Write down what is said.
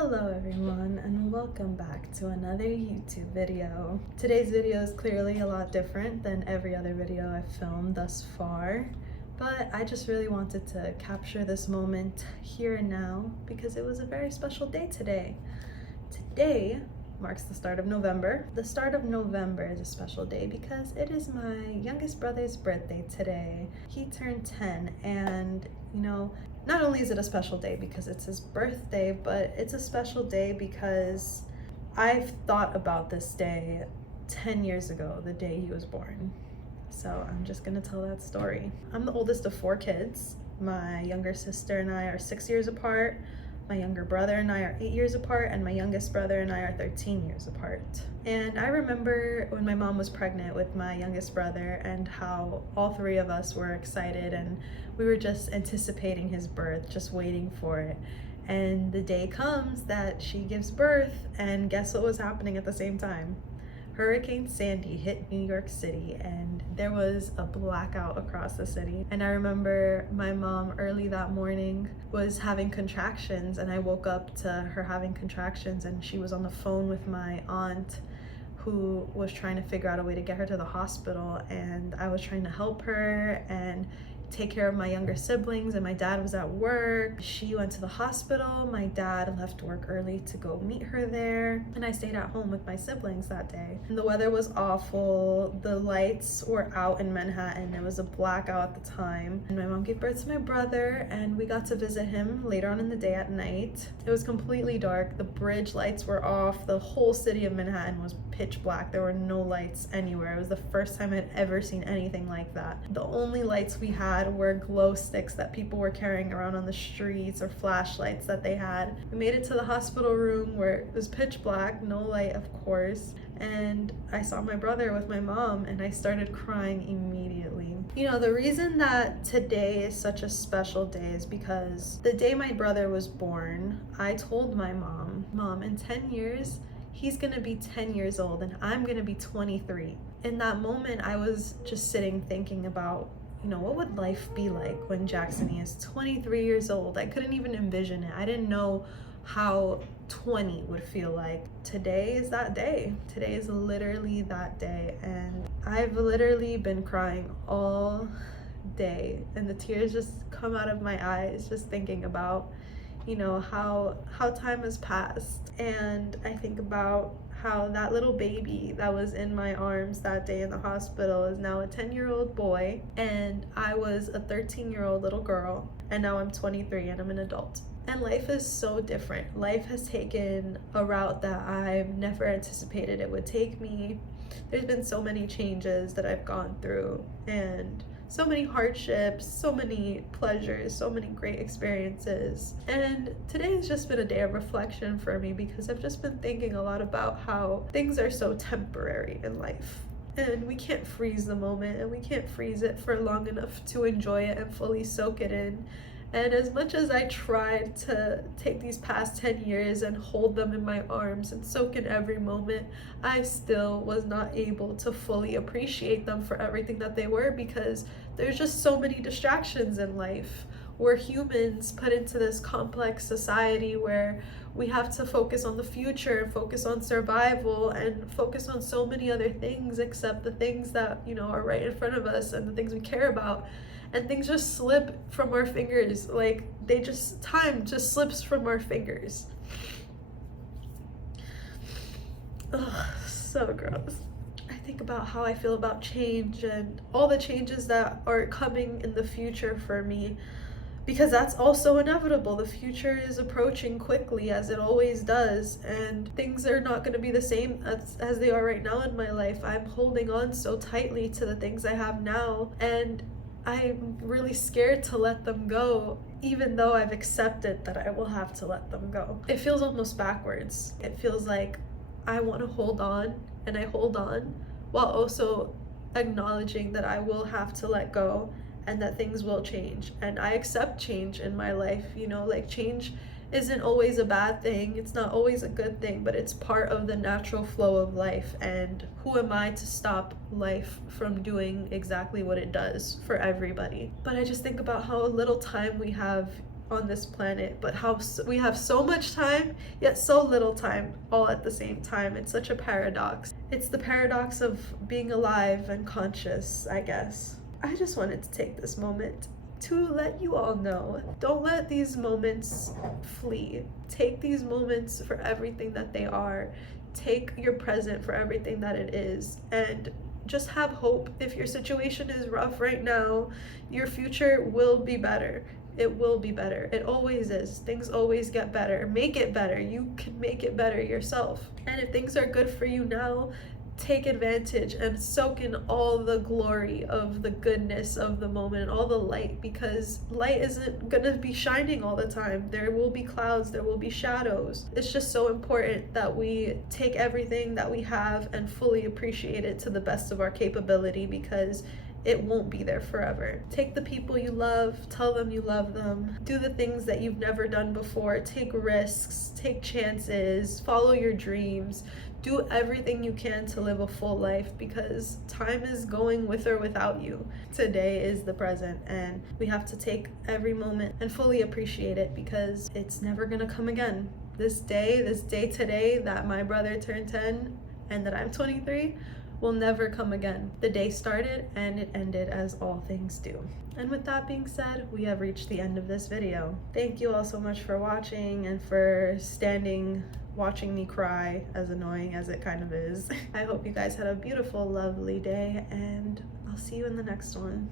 Hello everyone and welcome back to another YouTube video. Today's video is clearly a lot different than every other video I've filmed thus far, but I just really wanted to capture this moment here and now because it was a very special day today. Today marks the start of November. The start of November is a special day because it is my youngest brother's birthday today. He turned 10 and not only is it a special day because it's his birthday, but it's a special day because I've thought about this day 10 years ago, the day he was born. So I'm just gonna tell that story. I'm the oldest of 4 kids. My younger sister and I are 6 years apart. My younger brother and I are 8 years apart, and my youngest brother and I are 13 years apart. And I remember when my mom was pregnant with my youngest brother and how all 3 of us were excited and we were just anticipating his birth, just waiting for it. And the day comes that she gives birth, and guess what was happening at the same time? Hurricane Sandy hit New York City and there was a blackout across the city. And I remember my mom early that morning was having contractions, and I woke up to her having contractions, and she was on the phone with my aunt who was trying to figure out a way to get her to the hospital, and I was trying to help her and take care of my younger siblings, and my dad was at work. She went to the hospital. My dad left work early to go meet her there, and I stayed at home with my siblings that day. And the weather was awful. The lights were out in Manhattan. It was a blackout at the time. And my mom gave birth to my brother, and we got to visit him later on in the day at night. It was completely dark. The bridge lights were off. The whole city of Manhattan was pitch black. There were no lights anywhere. It was the first time I'd ever seen anything like that. The only lights we had were glow sticks that people were carrying around on the streets, or flashlights that they had. We made it to the hospital room where it was pitch black, no light of course, and I saw my brother with my mom, and I started crying immediately. The reason that today is such a special day is because the day my brother was born, I told my mom, in 10 years, he's gonna be 10 years old and I'm gonna be 23. In that moment, I was just sitting thinking about, what would life be like when Jackson is 23 years old? I couldn't even envision it. I didn't know how 20 would feel like. Today is that day. Today is literally that day. And I've literally been crying all day, and the tears just come out of my eyes just thinking about, how time has passed. And I think about how that little baby that was in my arms that day in the hospital is now a 10-year-old boy, and I was a 13-year-old little girl, and now I'm 23 and I'm an adult. And life is so different. Life has taken a route that I've never anticipated it would take me. There's been so many changes that I've gone through, and so many hardships, so many pleasures, so many great experiences. And today has just been a day of reflection for me because I've just been thinking a lot about how things are so temporary in life. And we can't freeze the moment, and we can't freeze it for long enough to enjoy it and fully soak it in. And as much as I tried to take these past 10 years and hold them in my arms and soak in every moment, I still was not able to fully appreciate them for everything that they were, because there's just so many distractions in life. We're humans put into this complex society where we have to focus on the future and focus on survival and focus on so many other things except the things that, are right in front of us and the things we care about. And things just slip from our fingers. Time just slips from our fingers. Ugh, so gross. I think about how I feel about change and all the changes that are coming in the future for me, because that's also inevitable. The future is approaching quickly, as it always does, and things are not going to be the same as they are right now in my life. I'm holding on so tightly to the things I have now, and I'm really scared to let them go, even though I've accepted that I will have to let them go. It feels almost backwards. It feels like I want to hold on, and I hold on while also acknowledging that I will have to let go and that things will change. And I accept change in my life. Change isn't always a bad thing. It's not always a good thing, but it's part of the natural flow of life. And who am I to stop life from doing exactly what it does for everybody? But I just think about how little time we have on this planet, but how we have so much time yet so little time all at the same time. It's such a paradox. It's the paradox of being alive and conscious, I guess. I just wanted to take this moment to let you all know, don't let these moments flee. Take these moments for everything that they are. Take your present for everything that it is, and just have hope. If your situation is rough right now, your future will be better. It will be better. It always is. Things always get better. Make it better. You can make it better yourself. And if things are good for you now, take advantage and soak in all the glory of the goodness of the moment, all the light, because light isn't gonna be shining all the time. There will be clouds, there will be shadows. It's just so important that we take everything that we have and fully appreciate it to the best of our capability, because it won't be there forever. Take the people you love, tell them you love them, do the things that you've never done before, take risks, take chances, follow your dreams, do everything you can to live a full life, because time is going with or without you. Today is the present, and we have to take every moment and fully appreciate it, because it's never gonna come again. This day today that my brother turned 10 and that I'm 23, will never come again. The day started and it ended, as all things do. And with that being said, we have reached the end of this video. Thank you all so much for watching and for watching me cry, as annoying as it kind of is. I hope you guys had a beautiful, lovely day, and I'll see you in the next one.